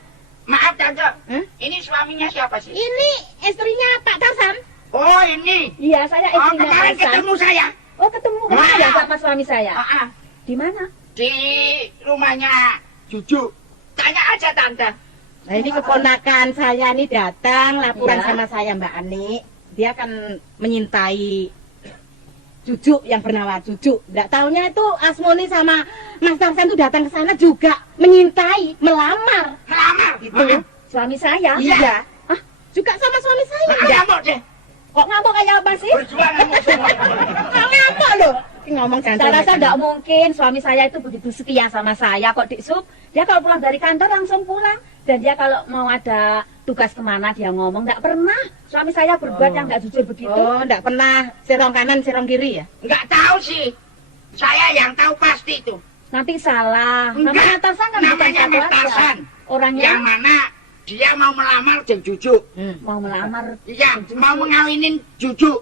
Maaf Tante, Hah? ini suaminya siapa sih? Ini istrinya Pak Tarsan. Oh ini. Iya, saya Oh istrinya kemarin Tarsan. ketemu saya. Oh, ketemu kemarin Wah. ya sama suami saya. Di mana? Di rumahnya Juju. Tanya aja Tante. Nah ini keponakan saya nih datang laporan Ya. sama saya Mbak Ani. Dia akan menyintai Cucu yang bernama Cucu. Nggak taunya itu Asmoni sama Mas Tarsan tuh datang ke sana juga menyintai, melamar. Melamar. Gitu. Suami saya? Iya. Ah, juga sama suami saya. Ngamuk deh. Kok ngamuk kayak apa sih? Berjuang ngamuk semua. Ngamuk loh. Ngomong Saya cantik. rasa tidak mungkin suami saya itu begitu setia sama saya kok Dik Sup. Dia kalau pulang dari kantor langsung pulang. Dan dia kalau mau ada tugas kemana dia ngomong. Tidak pernah suami saya berbuat yang tidak jujur begitu. Oh, enggak pernah serong kanan, serong kiri ya? Nggak tahu sih. Saya yang tahu pasti itu. Nanti salah. Enggak. Namanya Tarsan kan bukan Namanya satu Mas aja. Tarsan. Orangnya Yang mana dia mau melamar Jeng Juju. mau melamar. Iya, mau mengawinin Juju.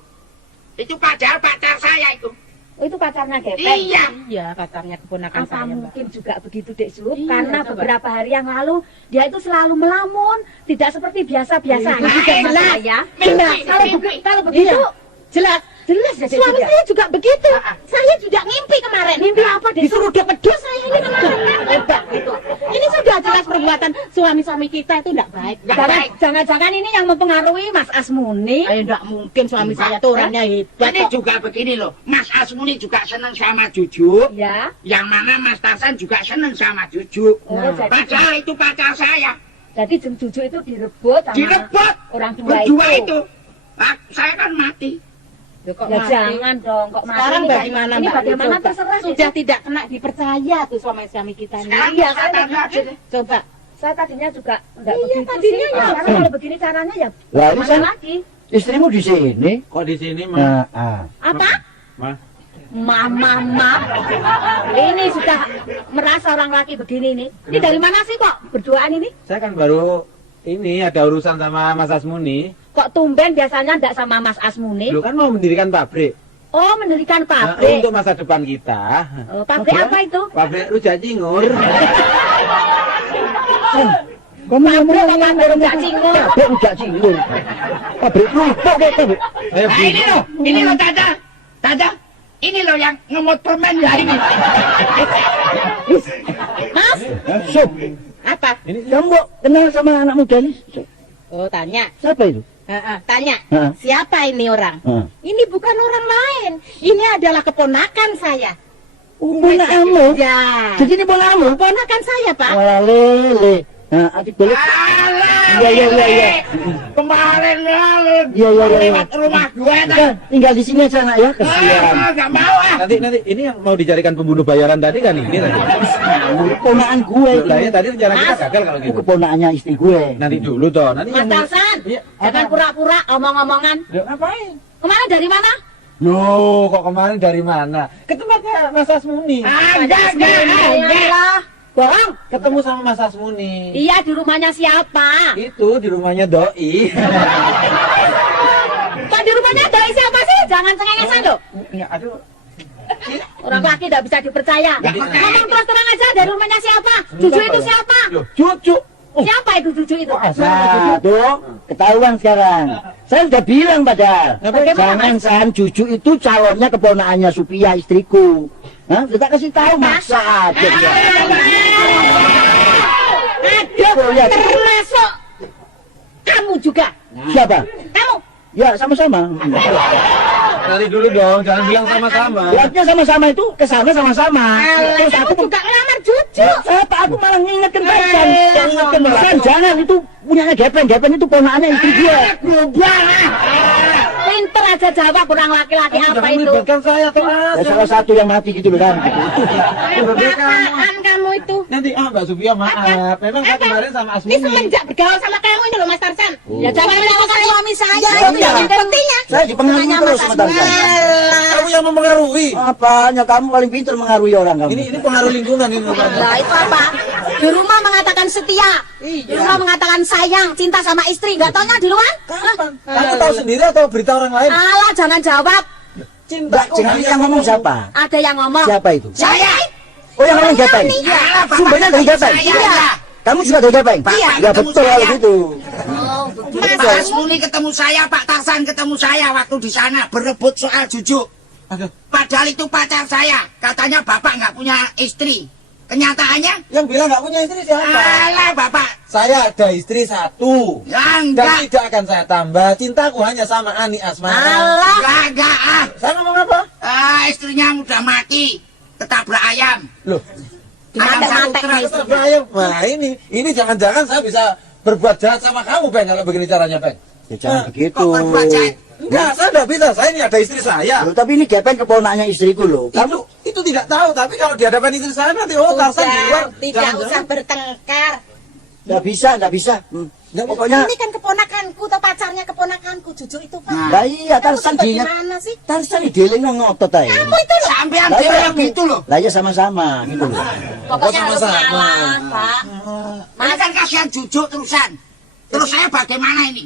Itu padahal pacar saya itu. Oh, itu pacarnya Gepeng. Iya. Iya, pacarnya keponakan Apa saya, Mbak. mungkin juga begitu Dek Sup? Iya, Karena coba. beberapa hari yang lalu dia itu selalu melamun, tidak seperti biasa-biasanya Iya, juga sama jelas. saya. Mimpi, Kalau mimpi. kalau begitu Iya. Jelas. jelas ya Dek Suami Sup ya? saya juga begitu. Saya juga ngimpi kemarin. Mimpi apa Dek Sup? Disuruh pedus saya ini kemarin. Hebat gitu. Ini sudah jelas perbuatan suami-suami kita itu enggak baik. Nggak baik. Jangan-jangan ini yang mempengaruhi Mas Asmuni. Ayo enggak mungkin suami saya tuh orangnya hebat. Ini kok. juga begini loh. Mas Asmuni juga senang sama Juju. Ya. Yang mana Mas Tarsan juga senang sama Juju. Oh, Nah. jadi, Padahal itu pacar saya. jadi Jeng Juju itu direbut sama Direbut. orang tua Berdua itu. itu. Ah, saya kan mati. Loh, kok Ya mati? jangan dong, kok mati. Sekarang Ini bagaimana ini Mbak? bagaimana Coba. terserah Dek Sudah Sup. tidak kena dipercaya tuh suami-suami kita ini. Sekarang Iya, saya saya tanya aja deh. Coba. Saya tadinya juga enggak Iya, begitu tadinya sih. ya. Sekarang kalau begini caranya ya Lah ini mana kan lagi? istrimu di sini. Kok di sini mah? Nah, Apa? Ma. Mama. Ini sudah merasa orang laki begini nih. Ini dari mana sih kok berduaan ini? Saya kan baru ini ada urusan sama Mas Asmuni. Kok tumben biasanya enggak sama Mas Asmuni? Lu kan mau mendirikan pabrik. Oh, mendirikan Nah, pabrik. untuk masa depan kita. Oh, pabrik apa itu? Pabrik rujak cingur. kamu yang Pabrik mau apa rujak cingur? pabrik rujak cingur. Pabrik kerupuk kayak pabrik. Nah ini loh Tata. Tata. Ini loh yang ngemot permen ya ini. Mas, Sob, apa? kamu kok kenal sama anak muda ini? Oh, tanya. Siapa itu? Tanya. Heeh. Siapa ini orang? Heeh. Ini bukan orang lain. Ini adalah keponakan saya. Ponak kamu? Ya. Jadi ini ponak kamu? Keponakan saya, Pak. Wah, lele. Nah, adik balik. Alah. Iya, iya, iya, iya. Kemarin lalu Iya, iya, iya. lewat rumah gue tuh. Nah, tinggal di sini aja nak ya, kesian. Nggak mau ah. Nanti ini yang mau dijadikan pembunuh bayaran tadi kan ini tadi. Ponakan gue itu. Lah ya tadi rencana kita gagal kalau Itu gitu. keponakannya istri gue. Nanti dulu toh. Nanti Mas yang Tarsan, Iya. jangan pura-pura omong-omongan. Loh, ngapain? Kemarin dari mana? Loh, kok kemarin dari mana? Ke tempatnya Mas Asmuni. Enggak. Iyalah, bohong. Ketemu sama Mas Asmuni. Iya, di rumahnya siapa? Itu di rumahnya Doi. Kok di rumahnya doi siapa sih? Jangan cengengesan loh. Ya, aduh. Orang laki tidak bisa dipercaya. Ngomong terus terang aja dari rumahnya siapa? Cucu itu siapa? Loh, cucu. Siapa itu cucu itu? Nah, tuh ketahuan sekarang. Saya sudah bilang padahal. Jangan Juju itu calonnya keponakannya Supia istriku. Hah? Kita kasih tahu maksa aja dia. Aduh, lihat. termasuk kamu juga. Siapa? Kamu. Ya sama-sama. Nanti dulu dong, jangan bilang sama-sama. Lihatnya sama-sama itu kesana sama-sama. Terus Kamu aku juga ngelamar cucu. apa? Aku malah ngingetin Tarsan. Ngingetin Tarsan, jangan itu punyanya Gepeng. Gepeng itu ponakannya istri gue. Pinter aja jawab orang laki-laki Kamu apa jangan itu? melibatkan saya toh. Ya, salah satu yang mati gitu loh kan. Apaan kamu itu? Nanti Mbak Supia maaf. Memang saya kemarin sama Ini Asmuni. semenjak bergaul sama kamu ini loh Mas Tarsan. Ya jangan menyalahkan suami saya. Ya, Itu iya. yang pentingnya. Saya dipengaruhi terus sama Tarsan. Kamu yang mempengaruhi. Apanya kamu paling pintar mengaruhi orang kamu. Ini pengaruh lingkungan ini rupanya. Lah itu apa? Di rumah mengatakan setia. Di rumah mengatakan sayang, cinta sama istri. Gak taunya di luar? Kamu tahu sendiri atau berita orang lain? Alah, jangan jawab. Cinta. Jangan yang ngomong siapa? Ada yang ngomong. Siapa itu? Saya. Oh yang ngomong Gepeng. Iya. Sumbernya dari Gepeng. Iya. Kamu juga dari Gepeng? Iya, Ya ketemu betul saya. kalau gitu. Oh, begitu. Mas Asmuni ketemu saya, Pak Tarsan ketemu saya waktu di sana berebut soal Jujuk. Aduh, Padahal itu pacar saya. Katanya bapak nggak punya istri. Kenyataannya, yang bilang nggak punya istri siapa? alah bapak. Saya ada istri satu. Ya Dan enggak. tidak akan saya tambah. Cintaku hanya sama Ani Asmara. Enggak ah. Saya ngomong apa? Istrinya udah mati. Ketabrak ayam. Loh, Ayam Sumatera. ketabrak ayam. Nah ini jangan-jangan saya bisa berbuat jahat sama kamu, Peng, kalau begini caranya, Peng. Ya jangan Nah, begitu. Kok berbuat jahat? Enggak, saya enggak bisa. Saya ini ada istri saya. Loh, tapi ini Gepeng keponakannya istriku loh. Kamu itu tidak tahu, tapi kalau di hadapan istri saya nanti Tarsan di luar. tidak jangan-jangan- usah bertengkar. Nggak bisa, nggak bisa. Pokoknya, Ini kan keponakanku atau pacarnya keponakanku, Jujuk itu Pak. lah iya Kamu Tarsan tuh diingat. bagaimana sih? Tarsan dideling ngotot aja. Kamu itu loh. Sampean Lah, dewe iya, yang gitu loh. Lah ya sama-sama gitu loh. Pokoknya harus sama-sama. ngalah, Pak. Mana kan kasihan Jujuk terusan. Terus saya bagaimana ini?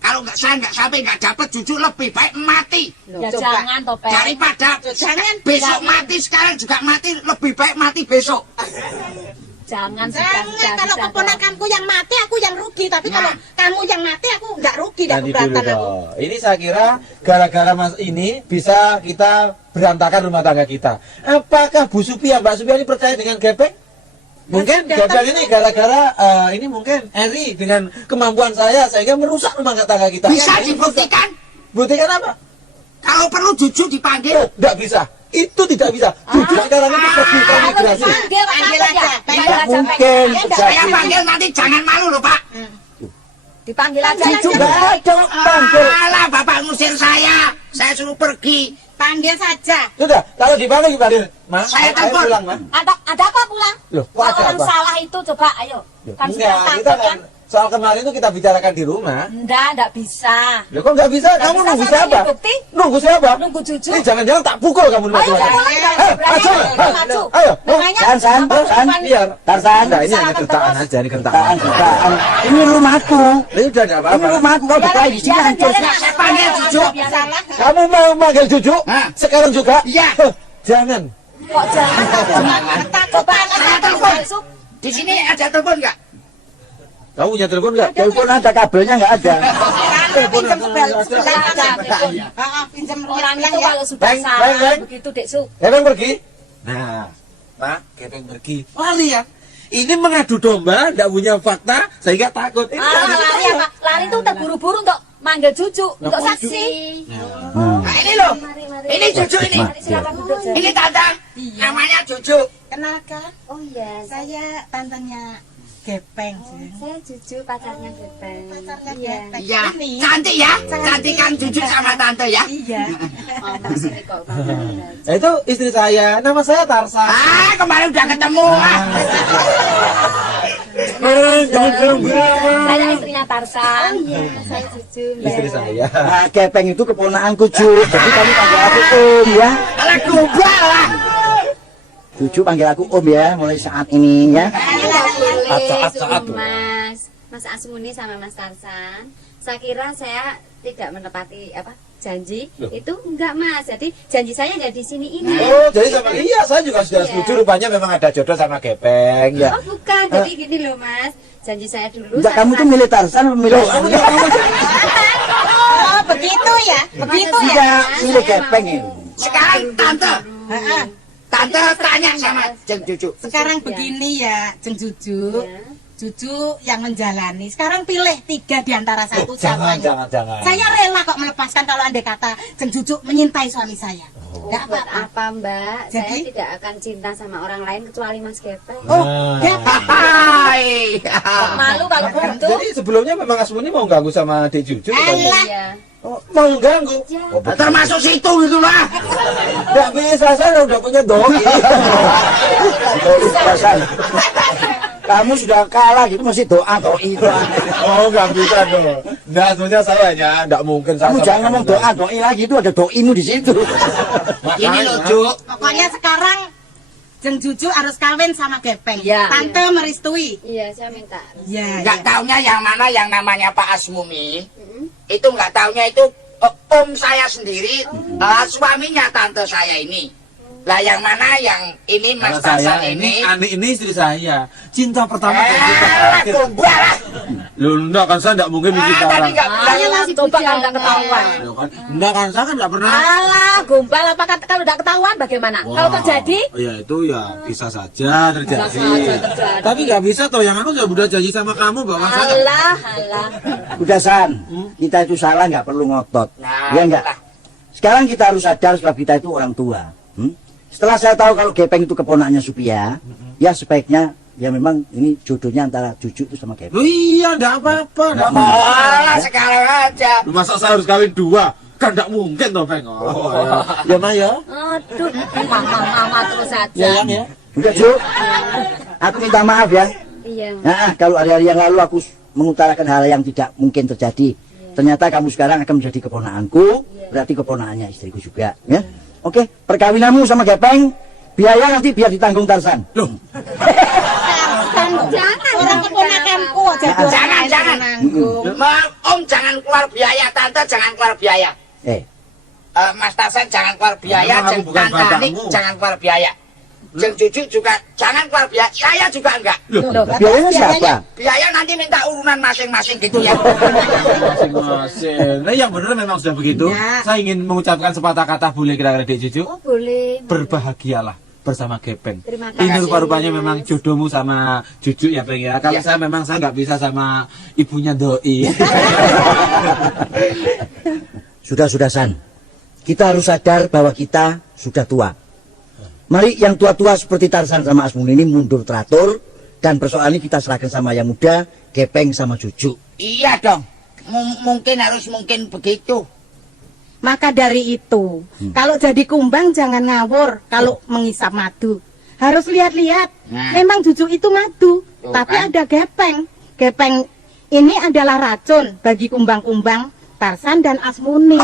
Kalau saya nggak sampai nggak dapat Jujuk lebih baik mati. Ya jangan toh, Pak. Daripada Jangan. besok mati sekarang juga mati lebih baik mati besok. Jangan kalau keponakanku yang mati aku yang rugi, tapi Nah. kalau kamu yang mati aku nggak rugi, nggak Nanti dulu keberatan aku. toh. Ini saya kira gara-gara mas ini bisa kita berantakan rumah tangga kita. Apakah Bu Supia, Mbak Supia ini percaya dengan Gepeng? Mungkin Gepeng ini gara-gara ini mungkin Eri dengan kemampuan saya sehingga merusak rumah tangga kita. Bisa Kan? dibuktikan. Buktikan apa? Kalau perlu Jujuk dipanggil. Oh, tidak bisa. Itu tidak bisa. Jujur sekarang itu pergi ke imigrasi. Panggil aja. Nggak mungkin. Saya panggil nanti jangan malu loh Pak. Dipanggil aja. Cucu nggak ada panggil. Alah Bapak ngusir saya. Saya suruh pergi. Panggil saja. Sudah, kalau dipanggil gimana? Ma, Saya ayo telepon. pulang, Ma. Ada apa pulang? Loh, kok Kalau ada yang apa? salah itu coba ayo. Loh, Kan sudah enggak, kita takut kan kan? soal kemarin itu kita bicarakan di rumah. Enggak bisa. Loh, kok nggak bisa? Kamu bisa, nunggu sama siapa? ini bukti. Nunggu siapa? Nunggu Jujuk. Ini jangan-jangan tak pukul kamu di Ayo, maju-maju. mulai. Maju, Maju. Ayo, Makanya Tarsan, Tarsan. biar. Tarsan. Enggak, ini hanya Salahkan gertakan terus. aja, ini Jutaan, gertakan. jutaan. Ini rumahku. Ini udah nggak Ini apa-apa. rumahku. Kau berkelahi di sini hancur. Saya panggil Jujuk. Salah. Kamu mau manggil Jujuk? Hah? Sekarang juga? Iya. Huh, jangan. Kok jangan coba Saya telepon. Di sini ada telepon nggak? Kamu punya telepon nggak? Telepon ada, kabelnya nggak ada. pinjam pinjam orang itu kalau sudah Bang, salah bang, bang. begitu Dek Su. Gepeng pergi. Nah, Pak, Gepeng pergi. Lari ya. Ini mengadu domba, tidak punya fakta, sehingga takut. Ini Lari apa? Lari itu terburu-buru untuk manggil Jujuk, untuk saksi. Nah ini loh. Ini Jujuk ini. Silakan duduk. Jen. Ini Tante. Namanya Jujuk. Kenalkan, Oh iya, saya tantenya Gepeng. saya Juju pacarnya Gepeng. Pacarnya Iya. Gepeng. Iya. Ini. Cantik ya. Cantikan Jujuk sama Tante ya. Iya. Oh, di sini kok Bang. Nah, itu istri saya, nama saya Tarsan. Kemarin udah ketemu. Saya istrinya Tarsan. Iya, saya Juju. Istri saya. Nah, Gepeng itu keponakanku, Ju. Jadi kamu panggil aku Om ya. Alah goblok lah. Cucu panggil aku Om ya, mulai saat ini ya. Saat tuh. Mas Asmuni sama Mas Tarsan. Saya kira saya tidak menepati apa janji. Loh. Itu enggak Mas. Jadi janji saya nggak di sini ini. Oh, jadi sama iya, saya juga sudah Iya. setuju. Rupanya memang ada jodoh sama Gepeng ya. Oh bukan, jadi gini loh Mas. Janji saya dulu. Enggak, saya kamu tuh milih Tarsan atau milih Om? Oh, begitu ya? Begitu ya? Enggak, milih Gepeng ini. Sekarang Tante. Tante tanya sama Jeng Jujuk. Sekarang begini ya, Jeng Juju. Ya. Juju yang menjalani. Sekarang pilih 3 di antara satu Jangan, siapanya. jangan. Saya rela kok melepaskan kalau andai kata Jeng Juju menyintai suami saya. Enggak Buat apa-apa. apa Mbak? Saya Jadi? tidak akan cinta sama orang lain kecuali Mas Gepeng. Oh, Nah. Gepeng. Hai. Malu kalau begitu. Jadi sebelumnya memang Asmuni mau ganggu sama Dek Juju. Alah. Iya. Oh, mau ganggu? Ya. Oh, betul. Termasuk situ gitu lah. Nggak bisa, saya udah punya doi. Tarsan. Kamu sudah kalah gitu, masih doa itu. Oh, nggak bisa dong. Nggak, sebenarnya saya hanya nggak mungkin. Kamu jangan ngomong doa, doi lagi itu ada doimu di situ. Ini loh Juk. Pokoknya sekarang Jeng Juju harus kawin sama Gepeng. Iya. Tante merestui. Iya, saya minta. Iya. Nggak taunya yang mana yang namanya Pak Asmumi. Mm-mm. Itu nggak taunya itu om saya sendiri. Suaminya tante saya ini. Lah yang mana yang ini Mas Kalau saya Tarsan ini? ini istri saya. Cinta pertama dan cinta Lah, terakhir. gombal lah. Loh, enggak kan saya enggak mungkin bikin Tadi orang. nggak bilang. Saya masih coba kalau bujangan. nggak ketahuan. Loh, kan, enggak kan saya kan enggak pernah. Alah, gombal apa kata kalau udah ketahuan bagaimana? Wah, Kalau terjadi, ya itu ya bisa saja terjadi. Bisa saja terjadi. Tapi nggak bisa toh, yang aku sudah janji sama kamu bahwa saya. alah. Udah San, kita itu salah nggak perlu ngotot. Nah, Ya enggak? itulah. Sekarang kita harus sadar sebab kita itu orang tua. Setelah saya tahu kalau Gepeng itu keponakannya Supia, ya sebaiknya ya memang ini jodohnya antara Jujuk itu sama Gepeng. Loh iya, enggak apa-apa, enggak apa-apa. Alah, sekarang aja. Lu masa saya harus kawin 2? Kan enggak mungkin toh, Peng. Oh, ya. Ya, Ma ya. Aduh, mama terus saja. Ya, Yang ya. Udah Juk, aku minta maaf ya. Iya. Nah, kalau hari-hari yang lalu aku mengutarakan hal yang tidak mungkin terjadi. Ternyata kamu sekarang akan menjadi keponakanku, berarti keponakannya istriku juga, ya. Oke, perkawinanmu sama Gepeng, biaya nanti biar ditanggung Tarsan. Loh, Jangan orang keponakanku aja. Jangan. Om jangan keluar biaya, tante jangan keluar biaya. Mas Tarsan jangan keluar biaya, Memang aku bukan Tante Anik bapakmu. jangan keluar biaya. Jeng Cucu juga jangan keluar biaya, saya juga enggak. Biayanya siapa? Biaya nanti minta urunan masing-masing gitu ya. masing-masing. Nah, yang benar memang sudah begitu. Saya ingin mengucapkan sepatah kata, boleh kira-kira Dek Cucu? Oh boleh. Berbahagialah bersama Gepeng. Terima Ini kasih. rupa-rupanya memang jodohmu sama Cucu ya, Peng ya. Kalau saya memang saya nggak bisa sama ibunya Doi. Sudah San. Kita harus sadar bahwa kita sudah tua. Mari yang tua-tua seperti Tarsan sama Asmun ini mundur teratur. Dan persoalan ini kita serahkan sama yang muda, Gepeng sama Jujuk. Iya dong. Mungkin begitu. Maka dari itu, kalau jadi kumbang jangan ngawur kalau mengisap madu. Harus lihat-lihat. Nah. Memang Jujuk itu madu, Tuh, tapi kan? ada Gepeng. Gepeng ini adalah racun bagi kumbang-kumbang Tarsan dan Asmuni.